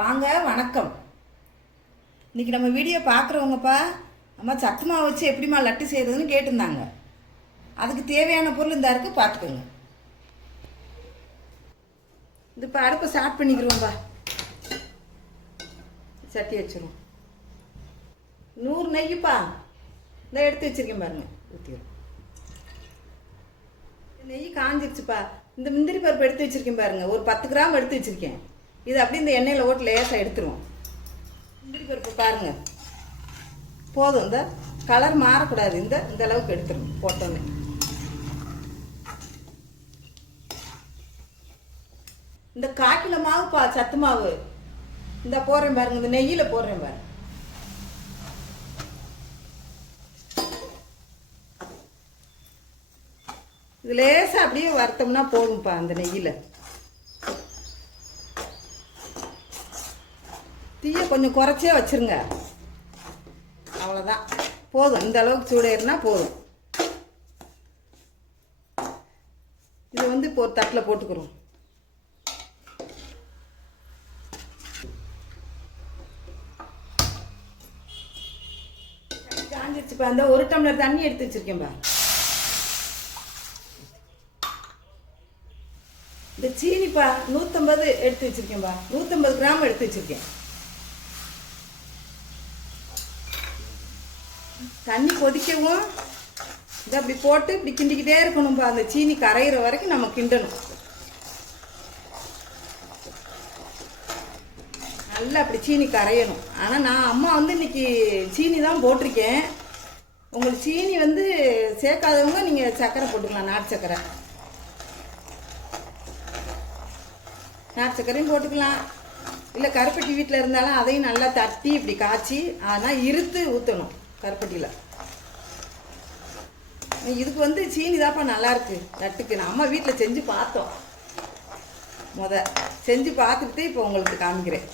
வாங்க வணக்கம். இன்றைக்கி நம்ம வீடியோ பார்க்குறவங்கப்பா அம்மா சத்து மாவு வச்சு எப்படிம்மா லட்டு செய்கிறதுன்னு கேட்டிருந்தாங்க. அதுக்கு தேவையான பொருள் இந்த இருக்கு பார்த்துக்கோங்க. இது இப்போ அடுப்பை ஸ்டார்ட் பண்ணிக்கிறோம்ப்பா சட்டி வச்சிருவோம். நூறு நெய்யுப்பா. இந்த எடுத்து வச்சிருக்கேன் பாருங்க. ஊற்றிக்கிறோம் நெய் காஞ்சிருச்சுப்பா. இந்த முந்திரி பருப்பு எடுத்து வச்சிருக்கேன் பாருங்கள் ஒரு பத்து கிராம் எடுத்து வச்சுருக்கேன். இது அப்படியே இந்த எண்ணெயில் ஓட்டு லேசாக எடுத்துருவோம். முந்திரி பருப்பு பாருங்கள் போதும். இந்த கலர் மாறக்கூடாது. இந்த இந்த அளவுக்கு எடுத்துரும் போட்டோன்னே. இந்த காக்கில மாவுப்பா சத்து மாவு. இந்த போடுறேன் பாருங்க. இந்த நெய்யில் போடுறேன் பாருங்க. இது லேசாக அப்படியே வறுத்தோம்னா போதும்ப்பா அந்த நெய்யில். தீயை கொஞ்சம் குறைச்சே வச்சிருங்க. அவ்வளோதான் போதும். இந்த அளவுக்கு சூடேறினா போதும். இதை வந்து இப்போ ஒரு தட்டில் போட்டுக்கிறோம். காஞ்சிருச்சுப்பா அந்த ஒரு டம்ளர் தண்ணி எடுத்து வச்சிருக்கேன்பா இந்த சீனிப்பா நூற்றம்பது எடுத்து வச்சுருக்கேன்பா நூற்றம்பது கிராம் எடுத்து வச்சிருக்கேன். தண்ணி கொதிக்கவும் இதை அப்படி போட்டு இப்படி கிண்டிக்கிட்டே இருக்கணும்பா அந்த சீனி கரையிற வரைக்கும் நம்ம கிண்டணும். நல்லா அப்படி சீனி கரையணும். ஆனால் நான் அம்மா வந்து இன்னைக்கு சீனி தான் போட்டிருக்கேன். உங்களுக்கு சீனி வந்து சேர்க்காதவங்க நீங்கள் சர்க்கரை போட்டுக்கலாம் நாட்டு சர்க்கரை. நாட்டு சர்க்கரையும் போட்டுக்கலாம். இல்லை கருப்பட்டி வீட்டில் இருந்தாலும் அதையும் நல்லா தட்டி இப்படி காய்ச்சி ஆனால் இருத்து ஊற்றணும் கருப்பட்டியில். இதுக்கு வந்து சீனி தான்ப்பா நல்லா இருக்கு. லட்டுக்கு நான் அம்மா வீட்டில் செஞ்சு பார்த்தோம். முத செஞ்சு பார்த்துட்டு இப்போ உங்களுக்கு காமிக்கிறேன்.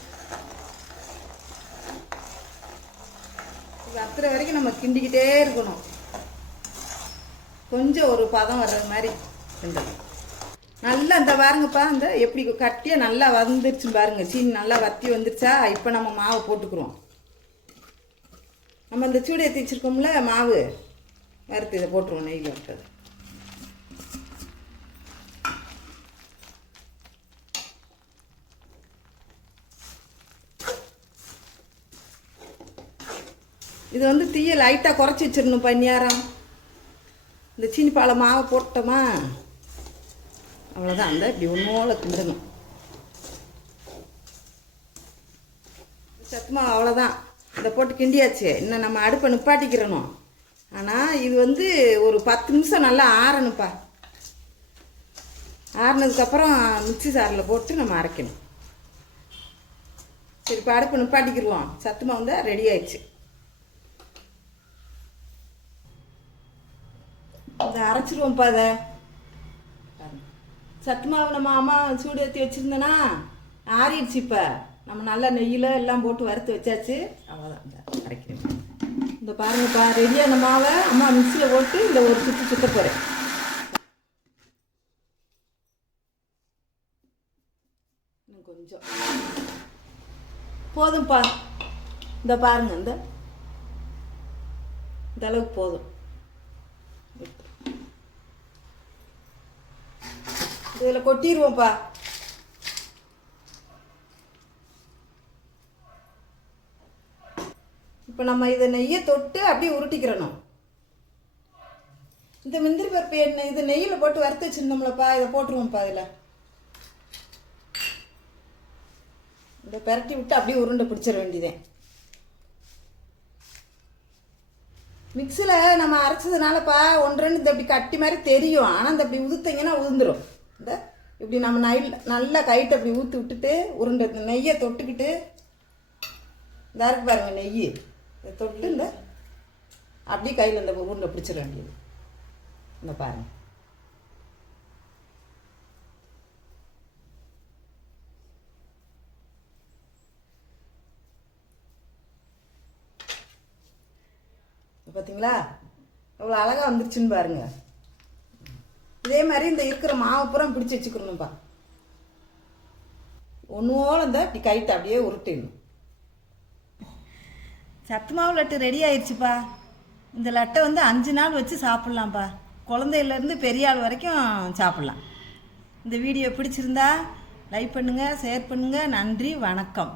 இது அத்துற வரைக்கும் நம்ம கிண்டிக்கிட்டே இருக்கணும். கொஞ்சம் ஒரு பதம் வர்ற மாதிரி கிண்டணும். நல்லா இந்த பாருங்கப்பா இந்த எப்படி கட்டியாக நல்லா வந்துருச்சு பாருங்க. சீனி நல்லா வத்தி வந்துருச்சா? இப்போ நம்ம மாவு போட்டுக்கிறோம். நம்ம இந்த சூடு ஏற்றி வச்சுருக்கோம்ல மாவு. வறுத்து இதை போட்டுருவோம் நெய்யில் விட்டது இது வந்து தீயை லைட்டாக குறைச்சி வச்சிடணும் பன்னியாரம். இந்த சீனி பாலை மாவை போட்டோமா? அவ்வளோதான் அந்த இப்படி ஒன்றோல கிண்டணும் சத்துமா அவ்வளோதான் இதை போட்டு கிண்டியாச்சு. இன்னும் நம்ம அடுப்பை நிப்பாட்டிக்கிறணும். ஆனால் இது வந்து ஒரு பத்து நிமிஷம் நல்லா ஆறணும்ப்பா. ஆறுனதுக்கப்புறம் மிக்ஸி சாரில் போட்டு நம்ம அரைக்கணும். சரி இப்போ அடுப்பு நிப்பாட்டிக்கிடுவோம். சத்துமா வந்தால் ரெடி ஆயிடுச்சு. இதை அரைச்சிருவோம்ப்பா அதை சத்துமாவை நம்ம அம்மா சூடு ஏற்றி வச்சுருந்தேனா ஆறிடுச்சு இப்போ. நம்ம நல்லா நெய்யில் எல்லாம் போட்டு வறுத்து வச்சாச்சு. அவ்வளோதான் இந்த அரைக்கிறேன். இந்த பாருங்கப்பா ரெடியான மாவை அம்மா மிக்சியில் போட்டு இந்த ஒரு சுற்றி சுத்த போகிறேன் இன்னும் கொஞ்சம். போதும்ப்பா இந்த பாருங்க இந்த. இந்த அளவுக்கு போதும். இதில் கொட்டிடுவோம்ப்பா இப்போ நம்ம இதை நெய்யை தொட்டு அப்படியே உருட்டிக்கிறணும். இந்த முந்திரி பருப்பு எண்ணெய் இது நெய்யில் போட்டு வறுத்து வச்சுருந்தோம்லப்பா இதை போட்டுருவோம்ப்பா அதில். இதை பெரட்டி விட்டு அப்படியே உருண்டை பிடிச்சிட வேண்டியதே. மிக்சியில் நம்ம அரைச்சதுனாலப்பா ஒன்று ரெண்டு இந்த இப்படி கட்டி மாதிரி தெரியும். ஆனால் இந்த இப்படி உதுத்தீங்கன்னா உதிர்ந்துடும் இந்த இப்படி நம்ம நைல் நல்லா கைட்டு அப்படி ஊற்றி விட்டுட்டு உருண்டை நெய்யை தொட்டுக்கிட்டு இந்த இருக்கு பாருங்க நெய். தொட்டு இந்த அப்படியே கையில் இந்த உருண்டை பிடிச்சிட வேண்டியது. இந்த பாருங்க. பார்த்தீங்களா எவ்வளோ அழகாக வந்துருச்சுன்னு பாருங்க. இதே மாதிரி இந்த இருக்கிற மாவு பூரா பிடிச்சி வச்சுக்கணும்ப்பா ஒன்றுவோல இந்த இப்படி கைட்டு அப்படியே உருட்டிடணும். சத்து மாவு லட்டு ரெடி ஆயிடுச்சுப்பா இந்த லட்டை வந்து அஞ்சு நாள் வச்சு சாப்பிட்லாம்ப்பா. குழந்தையிலேருந்து பெரிய ஆள் வரைக்கும் சாப்பிட்லாம். இந்த வீடியோ பிடிச்சிருந்தா லைக் பண்ணுங்கள் ஷேர் பண்ணுங்கள் நன்றி வணக்கம்.